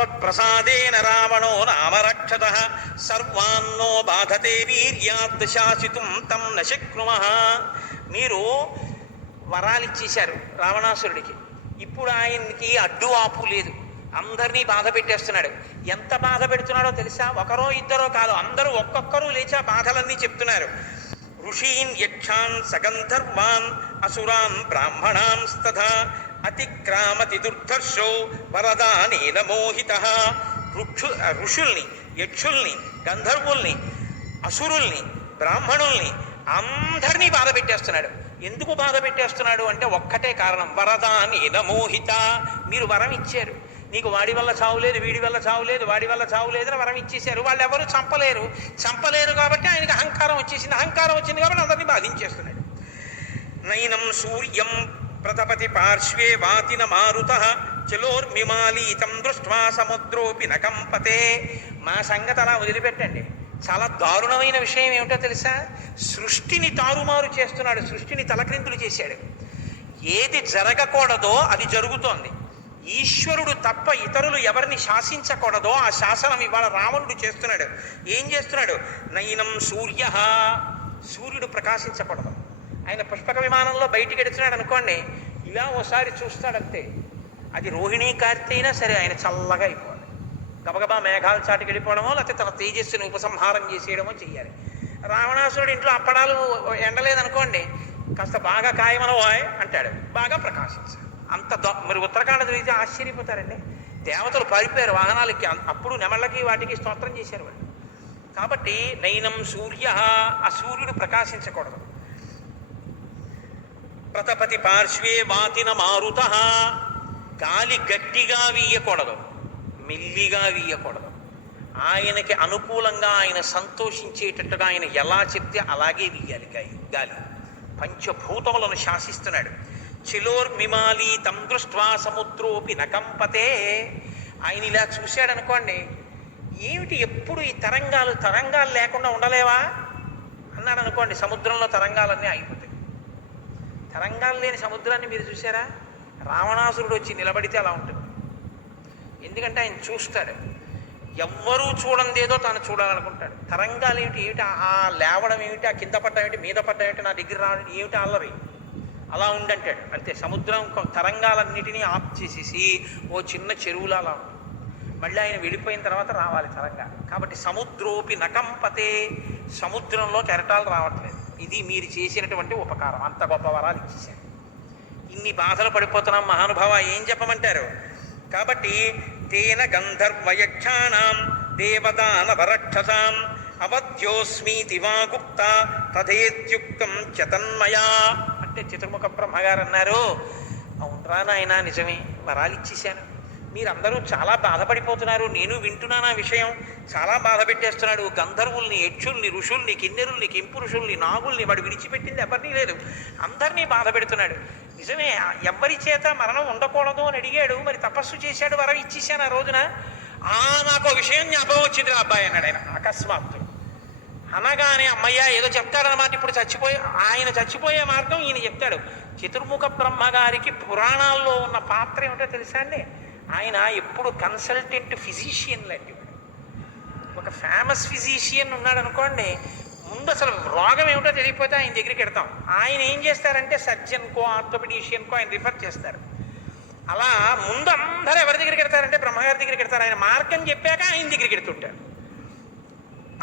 త్వత్ప్రసాదేన రావణో నామరక్షత సర్వాన్నో బాధతే వీర్యాద్ శాసితుం తం న శక్నుమః. మీరు వరాలిచ్చేశారు రావణాసురుడికి, ఇప్పుడు ఆయనకి అడ్డు ఆపు లేదు, అందరినీ బాధ పెట్టేస్తున్నాడు. ఎంత బాధ పెడుతున్నాడో తెలుసా? ఒకరో ఇద్దరో కాదు, అందరూ ఒక్కొక్కరు లేచి ఆ బాధలన్నీ చెప్తున్నారు. ఋషీన్ యక్షాన్ సగంధర్వాన్ అసురాన్ బ్రాహ్మణాంస్తథా అతిక్రామతి దుర్ధర్షో వరదానేన మోహితః. ఋషుల్ని, యక్షుల్ని, గంధర్వుల్ని, అసురుల్ని, బ్రాహ్మణుల్ని అందరినీ బాధ పెట్టేస్తున్నాడు. ఎందుకు బాధ పెట్టేస్తున్నాడు అంటే ఒక్కటే కారణం, వరదానేన మోహిత. మీరు వరం ఇచ్చారు, నీకు వాడి వల్ల చావులేదు, వీడి వల్ల చావులేదు, వాడి వల్ల చావులేదని వరం ఇచ్చేశారు. వాళ్ళు ఎవరు చంపలేరు కాబట్టి ఆయనకి అహంకారం వచ్చేసింది. అహంకారం వచ్చింది కాబట్టి అందరినీ బాధించేస్తున్నాడు. నైనం సూర్యం ప్రతపతి పార్శ్వే వాతిన మారుతః చలోర్మిమాలీతం దృష్ట్వా సముద్రోపి న కంపతే. మా సంగతి అలా వదిలిపెట్టండి. చాలా దారుణమైన విషయం ఏమిటో తెలుసా? సృష్టిని తారుమారు చేస్తున్నాడు, సృష్టిని తలక్రిందులు చేశాడు. ఏది జరగకూడదో అది జరుగుతోంది. ఈశ్వరుడు తప్ప ఇతరులు ఎవరిని శాసించకూడదో ఆ శాసనం ఇవాళ రావణుడు చేస్తున్నాడు. ఏం చేస్తున్నాడు? నైనం సూర్య, సూర్యుడు ప్రకాశించకూడదు. ఆయన పుష్పక విమానంలో బయటికి ఎడుతున్నాడు అనుకోండి, ఇలా ఓసారి చూస్తాడంతే, అది రోహిణీ కార్తె అయినా సరే ఆయన చల్లగా అయిపోవాలి. గబగబా మేఘాలు చాటుకి వెళ్ళిపోవడమో లేకపోతే తన తేజస్సుని ఉపసంహారం చేసేయడమో చెయ్యాలి. రావణాసురుడు ఇంట్లో అప్పడాలు ఎండలేదనుకోండి, కాస్త బాగా కాయమనవాయ్ అంటాడు, బాగా ప్రకాశించాడు. అంత మరి ఉత్తరాఖండ తిరిగితే ఆశ్చర్యపోతారండి. దేవతలు పారిపోయారు వాహనాలకి, అప్పుడు నెమళ్ళకి వాటికి స్తోత్రం చేశారు వాళ్ళు. కాబట్టి నైనం సూర్య, ఆ సూర్యుడు ప్రకాశించకూడదు. ప్రతపతి పార్శ్వే వాతిన మారుతః, గాలి గట్టిగా వీయకూడదు, మెల్లిగా వీయకూడదు. ఆయనకి అనుకూలంగా ఆయన సంతోషించేటట్టుగా ఆయన ఎలా చెప్తే అలాగే వీయాలి గాలి. పంచభూతములను శాసిస్తున్నాడు. చిలోర్మిమాలి తం దృష్ట్వా సముద్రోపి న కంపతే. ఆయన ఇలా చూశాడనుకోండి, ఏమిటి ఎప్పుడు ఈ తరంగాలు లేకుండా ఉండలేవా అన్నాడు అనుకోండి, సముద్రంలో తరంగాలన్నీ ఆగిపోతాయి. తరంగాలు లేని సముద్రాన్ని మీరు చూసారా? రావణాసురుడు వచ్చి నిలబడితే అలా ఉంటుంది. ఎందుకంటే ఆయన చూస్తాడు, ఎవ్వరూ చూడందేదో తాను చూడాలనుకుంటాడు. తరంగాలు ఏమిటి ఆ లేవడం ఏమిటి, ఆ కింద పడ్డం ఏమిటి, మీద పడ్డం ఏమిటి, నా దగ్గర రావడం ఏమిటి, అల్లరి అలా ఉండంటాడు అంతే. సముద్రం తరంగాలన్నిటినీ ఆఫ్ చేసేసి ఓ చిన్న చెరువులా అలా ఉంటుంది. మళ్ళీ ఆయన వెళ్ళిపోయిన తర్వాత రావాలి తరంగాలు. కాబట్టి సముద్రోపి నకంపతే, సముద్రంలో కెరటాలు రావట్లేదు. ఇది మీరు చేసినటువంటి ఉపకారం. అంత గొప్ప వరాలు ఇచ్చేసారు. ఇన్ని బాధలు పడిపోతున్నాం మహానుభావ, ఏం చెప్పమంటారు? కాబట్టి తేన గంధర్వయక్షాణం దేవదానవరక్షసాం అవధ్యోస్మీతి వా గుప్త తథేత్యుక్తం చతన్మయా. అంటే చతుర్ముఖ బ్రహ్మగారు అన్నారు, అవునరా నాయన, నిజమే, వరాలు ఇచ్చేశాను, మీరందరూ చాలా బాధపడిపోతున్నారు, నేను వింటున్నాను ఆ విషయం. చాలా బాధ పెట్టేస్తున్నాడు. గంధర్వుల్ని, యక్షుల్ని, ఋషుల్ని, కిన్నెరుల్ని, కింపురుషుల్ని, నాగుల్ని వాడు విడిచిపెట్టింది ఎవరినీ లేదు, అందరినీ బాధ పెడుతున్నాడు. నిజమే, ఎవరి చేత మరణం ఉండకూడదు అని అడిగాడు, మరి తపస్సు చేశాడు, వరం ఇచ్చేశాను ఆ రోజున. నాకు విషయం జ్ఞాపకం వచ్చింది రా అబ్బాయి అన్నాడు ఆయన అకస్మాత్తు. అనగానే అమ్మయ్య ఏదో చెప్తాడనమాట. ఇప్పుడు ఆయన చచ్చిపోయే మార్గం ఈయన చెప్తాడు. చతుర్ముఖ బ్రహ్మగారికి పురాణాల్లో ఉన్న పాత్ర ఏమిటో తెలుసా అండి? ఆయన ఎప్పుడు కన్సల్టెంట్ ఫిజిషియన్ లాంటి వాడు. ఒక ఫేమస్ ఫిజిషియన్ ఉన్నాడు అనుకోండి, ముందు అసలు రోగం ఏమిటో తెలియకపోతే ఆయన దగ్గరికి వెడతాం. ఆయన ఏం చేస్తారంటే సర్జన్కో ఆర్థోపెడిషియన్కో ఆయన రిఫర్ చేస్తారు. అలా ముందు అందరూ ఎవరి దగ్గరికి వెడతారంటే బ్రహ్మగారి దగ్గరికి వెడతారు. ఆయన మార్గం చెప్పాక ఆయన దగ్గరికి వెడుతుంటారు.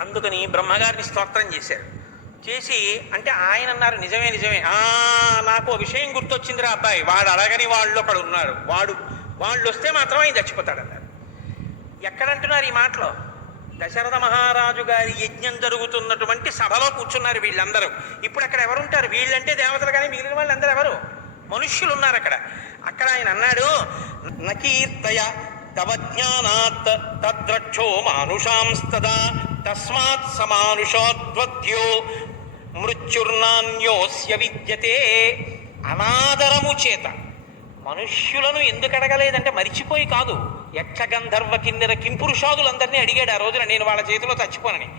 అందుకని బ్రహ్మగారిని స్తోత్రం చేశారు. చేసి అంటే ఆయన అన్నారు, నిజమే నాకు విషయం గుర్తొచ్చిందిరా అబ్బాయి, వాడు అడగని వాళ్ళు ఒకడు ఉన్నారు, వాళ్ళు వస్తే మాత్రం ఆయన చచ్చిపోతాడన్నారు. ఎక్కడంటున్నారు ఈ మాటలో? దశరథ మహారాజు గారి యజ్ఞం జరుగుతున్నటువంటి సభలో కూర్చున్నారు వీళ్ళందరూ. ఇప్పుడు అక్కడ ఎవరుంటారు? వీళ్ళంటే దేవతలు, కానీ మిగిలిన వాళ్ళందరూ ఎవరు? మనుష్యులు ఉన్నారు అక్కడ. అక్కడ ఆయన అన్నాడు, నకీర్తయ తవ జ్ఞానాత్ తద్రక్షో మానుషాంస్తదా తస్మాత్ సమానుషోద్వద్యో మృత్యుర్నాన్యోస్య విద్యతే. అనాదరము చేత మనుష్యులను ఎందుకు అడగలేదంటే మరిచిపోయి కాదు, యక్ష గంధర్వ కిన్నెర కింపురుషాదులందరినీ అడిగాడు ఆ రోజున, నేను వాళ్ళ చేతిలో చచ్చిపోనని.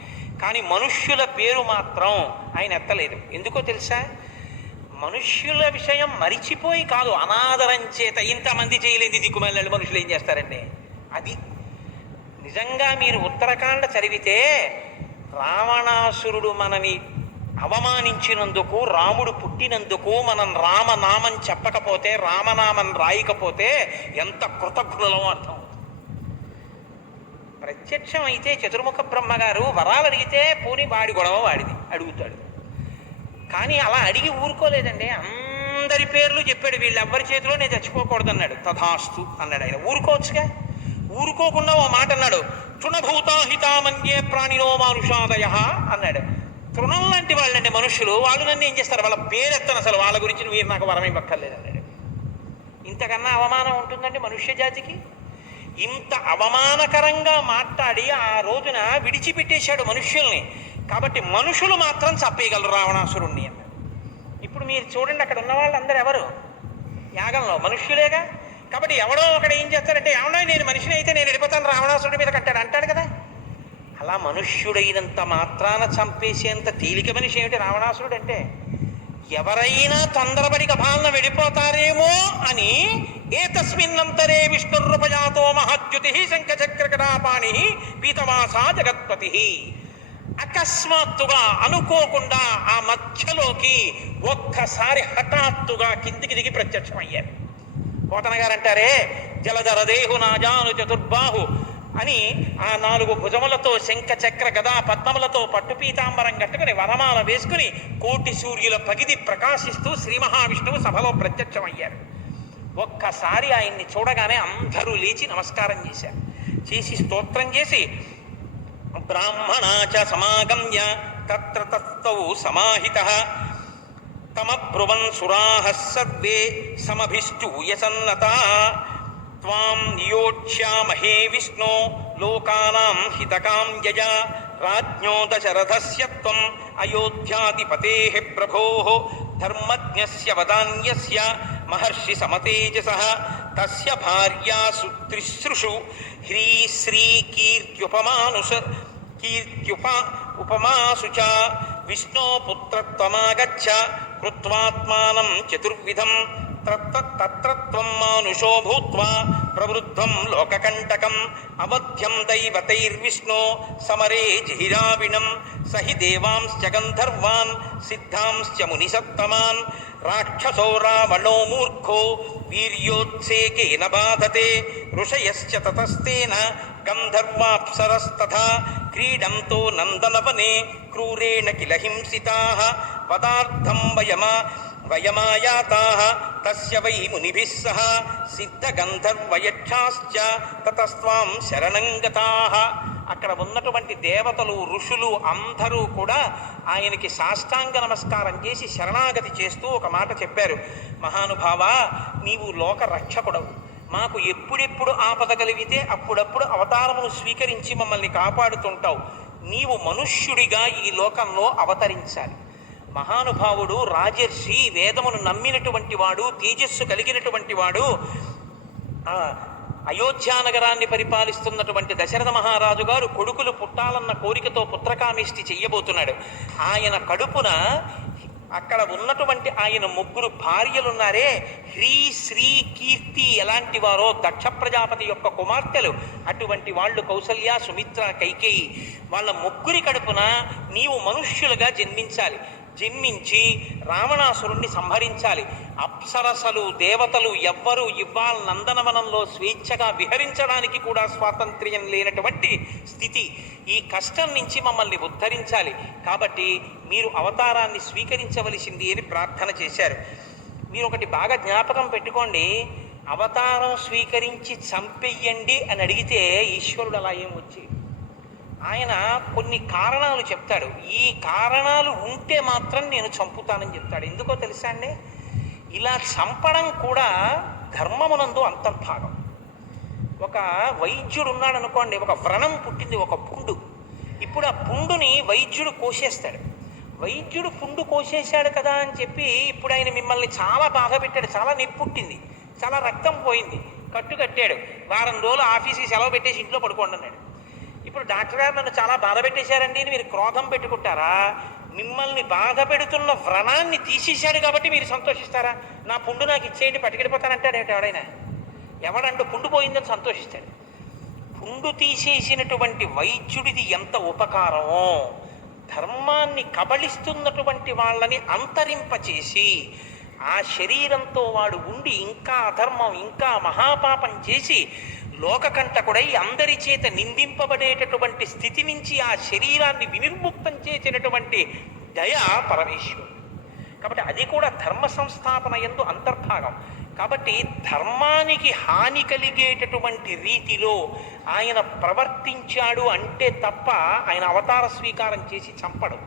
కానీ మనుష్యుల పేరు మాత్రం ఆయన ఎత్తలేదు. ఎందుకో తెలుసా? మనుష్యుల విషయం మరిచిపోయి కాదు, అనాదరం చేత. ఇంతమంది చేయలేదు దిక్కుమల్లాడు మనుషులు ఏం చేస్తారండి? అది నిజంగా మీరు ఉత్తరకాండ చదివితే రావణాసురుడు మనని అవమానించినందుకు, రాముడు పుట్టినందుకు మనం రామనామం చెప్పకపోతే, రామనామం రాయకపోతే ఎంత కృతజ్ఞులమో అర్థం. ప్రత్యక్షం అయితే చతుర్ముఖ బ్రహ్మగారు వరాలు అడిగితే పోని వాడి గొడవ వాడిది అడుగుతాడు. కానీ అలా అడిగి ఊరుకోలేదండి. అందరి పేర్లు చెప్పాడు, వీళ్ళెవ్వరి చేతిలో నేను చచ్చిపోకూడదన్నాడు. తథాస్తు అన్నాడు ఆయన. ఊరుకోవచ్చుగా. ఊరుకోకుండా ఓ మాట అన్నాడు, తృణభూతాహితామన్యే ప్రాణినో మానుషాదయ అన్నాడు. తృణం లాంటి వాళ్ళండి మనుషులు, వాళ్ళు నన్ను ఏం చేస్తారు, వాళ్ళ పేరెత్తను అసలు, వాళ్ళ గురించి మీరు నాకు వరం ఇవ్వక్కర్లేదు అన్నాడు. ఇంతకన్నా అవమానం ఉంటుందండి మనుష్య జాతికి? ఇంత అవమానకరంగా మాట్లాడి ఆ రోజున విడిచిపెట్టేశాడు మనుష్యుల్ని. కాబట్టి మనుషులు మాత్రం చంపేయగలరు రావణాసురుణ్ణి అన్నాడు. ఇప్పుడు మీరు చూడండి, అక్కడ ఉన్న వాళ్ళందరూ ఎవరు? యాగంలో మనుష్యులేగా. కాబట్టి ఎవడో ఒకడు ఏం చేస్తాడంటే, ఎవడో నేను మనిషిని అయితే నేను వెళ్ళిపోతాను రావణాసురుడి మీద కట్టాడు అంటాడు కదా. అలా మనుష్యుడైనంత మాత్రాన చంపేసేంత తేలిక మనిషి ఏమిటి రావణాసురుడు అంటే? ఎవరైనా తొందరపడి గభాలన వెళ్ళిపోతారేమో అని ఏతస్మిన్నంతరే విష్ణురూపజాతో మహాద్యుతి శంఖచక్రకటాపాణి పీతవాసా జగత్పతి. అకస్మాత్తుగా అనుకోకుండా ఆ మధ్యలోకి ఒక్కసారి హఠాత్తుగా కిందికి దిగి ప్రత్యక్షమయ్యారు. పోతన గారు అంటారే, జలధరదేహు నాజాను చతుర్బాహు అని ఆ 4 భుజములతో శంఖ చక్ర గదా పద్మములతో పట్టుపీతాంబరం కట్టుకుని వనమాల వేసుకుని కోటి సూర్యుల పగిది ప్రకాశిస్తూ శ్రీ మహావిష్ణువు సభలో ప్రత్యక్షమయ్యారు. ఒక్కసారి ఆయన్ని చూడగానే అందరూ లేచి నమస్కారం చేశారు. చేసి స్తోత్రం చేసి బ్రాహ్మణాచ సమాగమ్య తత్ర తత్తౌ సమాహితః తమబ్రువన్ సురాః సర్వే సమభిష్టూయ సన్నతాః త్వాం నియోక్ష్యామహే విష్ణో లోకానాం హితకాం యజ రాజ్ఞో దశరథస్య త్వం అయోధ్యాధిపతేః ప్రభోః ధర్మజ్ఞస్య వదాన్యస్య మహర్షి సమతేజసః తస్య భార్యాసు త్రిసృషు హ్రీశ్రీ ఉపమాసు చ విష్ణో పుత్రత్వమాగచ్చ కృత్వాత్మానం చతుర్విధం తత్ర త్వం మానుషో భూత్వా ప్రవృద్ధం లోకకంటకం అవధ్యం దైవతైర్విష్ణో సమరే జిహిరావిణం సహి దేవాంశ్చ గంధర్వాన్ సిద్ధాంశ్చ మునిసత్తమాన్ రాక్షసో రావణో మూర్ఖో వీర్యోత్సేకేన బాధతే ఋషయశ్చ తతస్తేన గంధర్వాప్సరస్తథా క్రీడంతో నందనవనే క్రూరేణ కిల హింసితాః పదార్థం వయమాయాతాః తస్య వై మునిభిః సహ సిద్ధగంధర్వయక్షాశ్చ తతస్త్వాం శరణం గతాః. అక్కడ ఉన్నటువంటి దేవతలు, ఋషులు అందరూ కూడా ఆయనకి సాష్టాంగ నమస్కారం చేసి శరణాగతి చేస్తూ ఒక మాట చెప్పారు. మహానుభావ, నీవు లోక రక్షకుడవు. మాకు ఎప్పుడెప్పుడు ఆపద కలిగితే అప్పుడప్పుడు అవతారమును స్వీకరించి మమ్మల్ని కాపాడుతుంటావు. నీవు మనుష్యుడిగా ఈ లోకంలో అవతరించాలి. మహానుభావుడు, రాజర్షి, వేదమును నమ్మినటువంటి వాడు, తేజస్సు కలిగినటువంటి వాడు, అయోధ్యానగరాన్ని పరిపాలిస్తున్నటువంటి దశరథ మహారాజు గారు కొడుకులు పుట్టాలన్న కోరికతో పుత్రకామిష్టి చెయ్యబోతున్నాడు. ఆయన కడుపున అక్కడ ఉన్నటువంటి ఆయన 3 భార్యలున్నారే, హ్రీ శ్రీ కీర్తి ఎలాంటి వారో దక్ష ప్రజాపతి యొక్క కుమార్తెలు, అటువంటి వాళ్ళు కౌసల్య, సుమిత్ర, కైకేయి. వాళ్ళ 3 కడుపున నీవు మనుష్యులుగా జన్మించాలి. జన్మించి రావణాసురుణ్ణి సంహరించాలి. అప్సరసలు, దేవతలు ఎవ్వరూ ఇవ్వాల నందనవనంలో స్వేచ్ఛగా విహరించడానికి కూడా స్వాతంత్ర్యం లేనటువంటి స్థితి. ఈ కష్టం నుంచి మమ్మల్ని ఉద్ధరించాలి. కాబట్టి మీరు అవతారాన్ని స్వీకరించవలసింది అని ప్రార్థన చేశారు. మీరు ఒకటి బాగా జ్ఞాపకం పెట్టుకోండి, అవతారం స్వీకరించి చంపెయ్యండి అని అడిగితే ఈశ్వరుడు అలా ఏం వచ్చి ఆయన కొన్ని కారణాలు చెప్తాడు. ఈ కారణాలు ఉంటే మాత్రం నేను చంపుతానని చెప్తాడు. ఎందుకో తెలుసా అండి? ఇలా చంపడం కూడా ధర్మమునందు అంతర్భాగం. ఒక వైద్యుడు ఉన్నాడు అనుకోండి, ఒక వ్రణం పుట్టింది, ఒక పుండు. ఇప్పుడు ఆ పుండుని వైద్యుడు కోసేస్తాడు. వైద్యుడు పుండు కోసేశాడు కదా అని చెప్పి ఇప్పుడు ఆయన మిమ్మల్ని చాలా బాధ పెట్టాడు, చాలా నొప్పి పుట్టింది, చాలా రక్తం పోయింది, కట్టాడు. వారం రోజులు ఆఫీస్కి సెలవు పెట్టేసి ఇంట్లో పడుకోండి అన్నాడు. ఇప్పుడు డాక్టర్ గారు నన్ను చాలా బాధ పెట్టేశారండి అని మీరు క్రోధం పెట్టుకుంటారా? మిమ్మల్ని బాధ పెడుతున్న వ్రణాన్ని తీసేశాడు కాబట్టి మీరు సంతోషిస్తారా? నా పుండు నాకు ఇచ్చేయండి పట్టుకెళ్ళిపోతానంటాడు ఎవడైనా? ఎవడంటూ పుండు పోయిందని సంతోషిస్తాడు. పుండు తీసేసినటువంటి వైద్యుడిది ఎంత ఉపకారమో, ధర్మాన్ని కబళిస్తున్నటువంటి వాళ్ళని అంతరింపచేసి ఆ శరీరంతో వాడు ఉండి ఇంకా అధర్మం ఇంకా మహాపాపం చేసి లోకకంటకుడై అందరి చేత నిందింపబడేటటువంటి స్థితి నుంచి ఆ శరీరాన్ని వినిర్ముక్తం చేసినటువంటి దయ పరమేశ్వరుడు. కాబట్టి అది కూడా ధర్మ సంస్థాపన యందు అంతర్భాగం. కాబట్టి ధర్మానికి హాని కలిగేటటువంటి రీతిలో ఆయన ప్రవర్తించాడు అంటే తప్ప ఆయన అవతార స్వీకారం చేసి చంపడు.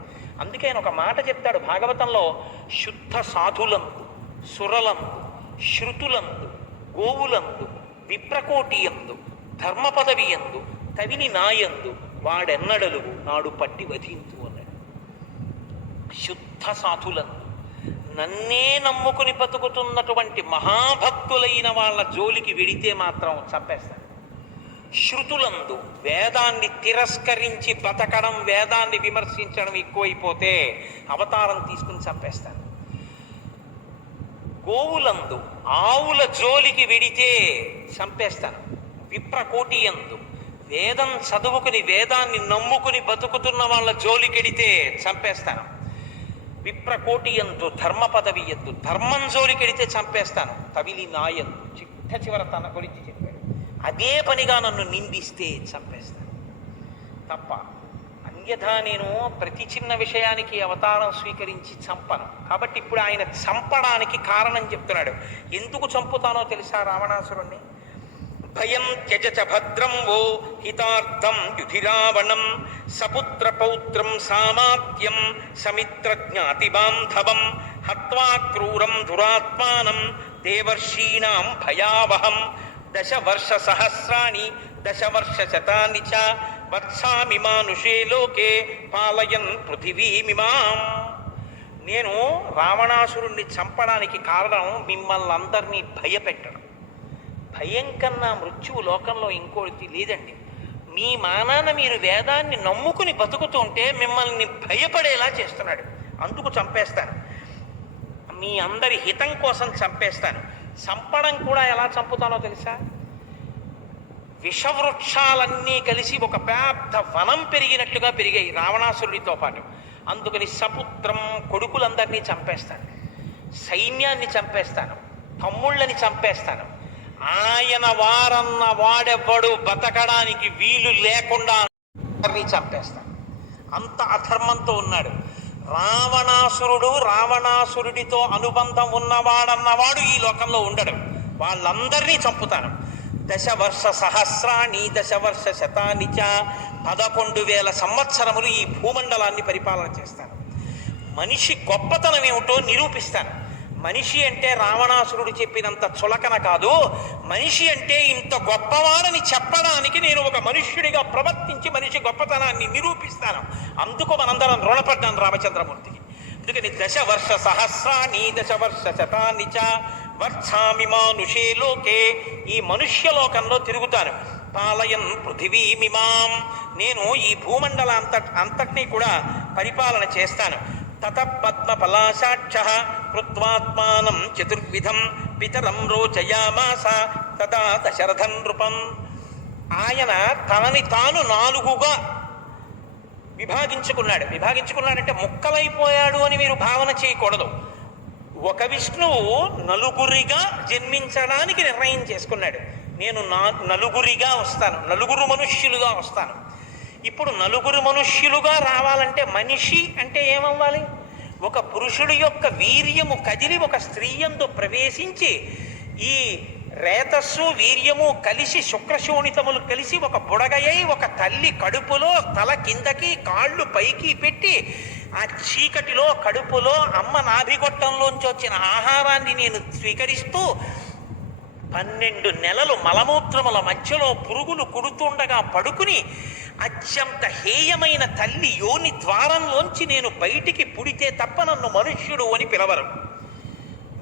అందుకే ఆయన ఒక మాట చెప్తాడు భాగవతంలో, శుద్ధ సాధులందు, సురలందు, శృతులందు, గోవులందు, విప్రకోటియందు, ధర్మ పదవి ఎందు, కవిని నాయందు వాడెన్నడలు నాడు పట్టి వధింతు అన్నాడు. శుద్ధ సాధులందు, నన్నే నమ్ముకుని బతుకుతున్నటువంటి మహాభక్తులైన వాళ్ళ జోలికి వెడితే మాత్రం చంపేస్తాను. శృతులందు, వేదాన్ని తిరస్కరించి బతకడం, వేదాన్ని విమర్శించడం ఎక్కువైపోతే అవతారం తీసుకుని చంపేస్తాను. గోవులందు, ఆవుల జోలికి వెడితే చంపేస్తాను. విప్రకోటియందు, వేదం చదువుకుని వేదాన్ని నమ్ముకుని బతుకుతున్న వాళ్ళ జోలికెడితే చంపేస్తాను. విప్రకోటియందు, ధర్మ పదవి ఎందు, ధర్మం జోలికెడితే చంపేస్తాను. తవిలి నాయందు, చిట్ట చివర తన గురించి చెప్పాడు. అదే పనిగా నన్ను నిందిస్తే చంపేస్తాను తప్ప అన్యథా నేను ప్రతి చిన్న విషయానికి అవతారం స్వీకరించి చంపను. కాబట్టి ఇప్పుడు ఆయన చంపడానికి కారణం చెప్తున్నాడు. ఎందుకు చంపుతానో తెలుసా రావణాసురుణ్ణి? భయం త్యజ భద్రం వో హితార్థం యుధిరావణం సపుత్ర పౌత్రం సామాత్యం సమిత్ర జ్ఞాతి బాంధవం హత్వా క్రూరం దురాత్మానం దేవర్షీణాం భయావహం దశవర్ష సహస్రాణి దశవర్ష శతాని చ వత్సామి మానుషే లోకే పాలయన్ పృథివీమిమాం. నేను రావణాసురుణ్ణి చంపడానికి కారణం మిమ్మల్ని అందరినీ భయపెట్టడం. భయం కన్నా మృత్యువు లోకంలో ఇంకోటి లేదండి. మీ మానాన మీరు వేదాన్ని నమ్ముకుని బతుకుతుంటే మిమ్మల్ని భయపడేలా చేస్తున్నాడు. అందుకు చంపేస్తాను. మీ అందరి హితం కోసం చంపేస్తాను. చంపడం కూడా ఎలా చంపుతానో తెలుసా? విషవృక్షాలన్నీ కలిసి ఒక పెద్ద వనం పెరిగినట్లుగా పెరిగాయి రావణాసురుడితో పాటు. అందుకని సపుత్రం, కొడుకులందరినీ చంపేస్తాను, సైన్యాన్ని చంపేస్తాను, తమ్ముళ్ళని చంపేస్తాను. ఆయన వారన్న వాడెవ్వడు బతకడానికి వీలు లేకుండా చంపేస్తాను. అంత అధర్మంతో ఉన్నాడు రావణాసురుడు. రావణాసురుడితో అనుబంధం ఉన్నవాడన్నవాడు ఈ లోకంలో ఉండడు. వాళ్ళందరినీ చంపుతాను. దశవర్ష సహస్రాణి దశవర్ష శతాని చ 11,000 సంవత్సరములు ఈ భూమండలాన్ని పరిపాలన చేస్తాను. మనిషి గొప్పతనం ఏమిటో నిరూపిస్తాను. మనిషి అంటే రావణాసురుడు చెప్పినంత చులకన కాదు. మనిషి అంటే ఇంత గొప్పవాడని చెప్పడానికి నేను ఒక మనుష్యుడిగా ప్రవర్తించి మనిషి గొప్పతనాన్ని నిరూపిస్తాను. అందుకు మనందరం రుణపడ్డాను రామచంద్రమూర్తికి. అందుకని దశవర్ష సహస్రాని దశవర్ష శతాని చ వర్షామి మానుషే లోకే, ఈ మనుష్యలోకంలో తిరుగుతాను. పాలయన్ పృథివీమిమాం, నేను ఈ భూమండల అంతటినీ కూడా పరిపాలన చేస్తాను. తత పద్మపలాశాక్ష కృత్వాత్మానం చతుర్విధం పితరం రోచయామాస తదా దశరథం నృపం. ఆయన తనని తాను 4గా విభాగించుకున్నాడంటే ముక్కలైపోయాడు అని మీరు భావన చేయకూడదు. ఒక విష్ణువు నలుగురిగా జన్మించడానికి నిర్ణయం చేసుకున్నాడు. నేను నలుగురిగా వస్తాను, నలుగురు మనుష్యులుగా వస్తాను. ఇప్పుడు నలుగురు మనుష్యులుగా రావాలంటే మనిషి అంటే ఏమవ్వాలి? ఒక పురుషుడి యొక్క వీర్యము కదిలి ఒక స్త్రీ యందు ప్రవేశించి ఈ రేతస్సు వీర్యము కలిసి శుక్రశోణితములు కలిసి ఒక బుడగయ్యి ఒక తల్లి కడుపులో తల కిందకి కాళ్ళు పైకి పెట్టి ఆ చీకటిలో కడుపులో అమ్మ నాభిగొట్టంలోంచి వచ్చిన ఆహారాన్ని నేను స్వీకరిస్తూ 12 నెలలు మలమూత్రముల మధ్యలో పురుగులు కుడుతుండగా పడుకుని అత్యంత హేయమైన తల్లి యోని ద్వారంలోంచి నేను బయటికి పుడితే తప్ప నన్ను మనుష్యుడు అని పిలవరు.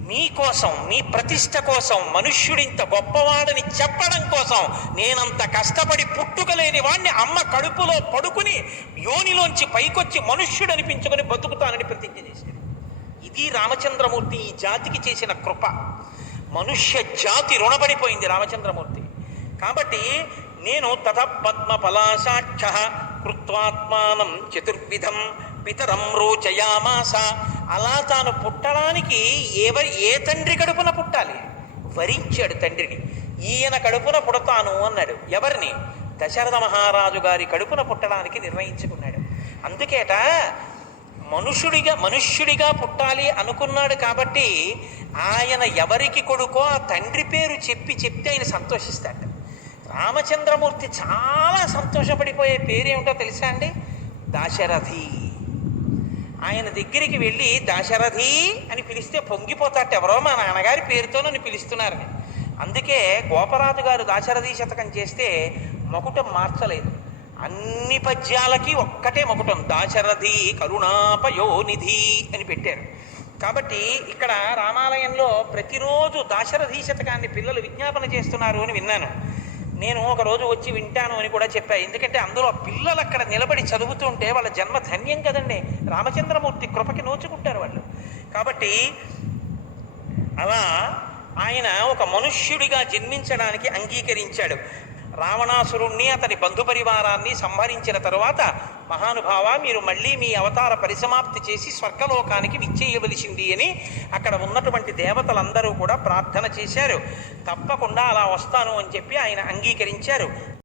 మీకోసం, మీ ప్రతిష్ట కోసం, మనుష్యుడింత గొప్పవాడని చెప్పడం కోసం నేనంత కష్టపడి పుట్టుకలేని వాడిని అమ్మ కడుపులో పడుకుని యోనిలోంచి పైకొచ్చి మనుష్యుడు అనిపించుకొని బతుకుతానని ప్రతిజ్ఞ చేశాడు. ఇది రామచంద్రమూర్తి ఈ జాతికి చేసిన కృప. మనుష్య జాతి రుణపడిపోయింది రామచంద్రమూర్తి. కాబట్టి నేను తత పద్మ పలాశాక్ష కృత్వాత్మానం చతుర్విధం పితరం రోచయామాస. అలా తాను పుట్టడానికి ఏ తండ్రి కడుపున పుట్టాలి వరించాడు తండ్రిని. ఈయన కడుపున పుడతాను అన్నాడు. ఎవరిని? దశరథ మహారాజు గారి కడుపున పుట్టడానికి నిర్ణయించుకున్నాడు. అందుకేట మనుష్యుడిగా పుట్టాలి అనుకున్నాడు. కాబట్టి ఆయన ఎవరికి కొడుకో ఆ తండ్రి పేరు చెప్తే ఆయన సంతోషిస్తాడు. రామచంద్రమూర్తి చాలా సంతోషపడిపోయే పేరేమిటో తెలుసా అండి? దాశరథి. ఆయన దగ్గరికి వెళ్ళి దాశరథి అని పిలిస్తే పొంగిపోతాట, ఎవరో మా నాన్నగారి పేరుతో నన్ను పిలుస్తున్నారని. అందుకే గోపరాజు గారు దాశరథి శతకం చేస్తే మకుటం మార్చలేదు. అన్ని పద్యాలకి ఒక్కటే మకుటం, దాశరథి కరుణాపయోనిధి అని పెట్టారు. కాబట్టి ఇక్కడ రామాలయంలో ప్రతిరోజు దాశరథి శతకాన్ని పిల్లలు విజ్ఞాపన చేస్తున్నారు అని విన్నాను. నేను ఒకరోజు వచ్చి వింటాను అని కూడా చెప్పాను. ఎందుకంటే అందులో పిల్లలు అక్కడ నిలబడి చదువుతుంటే వాళ్ళ జన్మ ధన్యం కదండి. రామచంద్రమూర్తి కృపకి నోచుకుంటారు వాళ్ళు. కాబట్టి అలా ఆయన ఒక మనుష్యుడిగా జన్మించడానికి అంగీకరించాడు. రావణాసురుణ్ణి అతని బంధుపరివారాన్ని సంహరించిన తరువాత, మహానుభావ మీరు మళ్ళీ మీ అవతార పరిసమాప్తి చేసి స్వర్గలోకానికి విచ్చేయవలసింది అని అక్కడ ఉన్నటువంటి దేవతలందరూ కూడా ప్రార్థన చేశారు. తప్పకుండా అలా వస్తాను అని చెప్పి ఆయన అంగీకరించారు.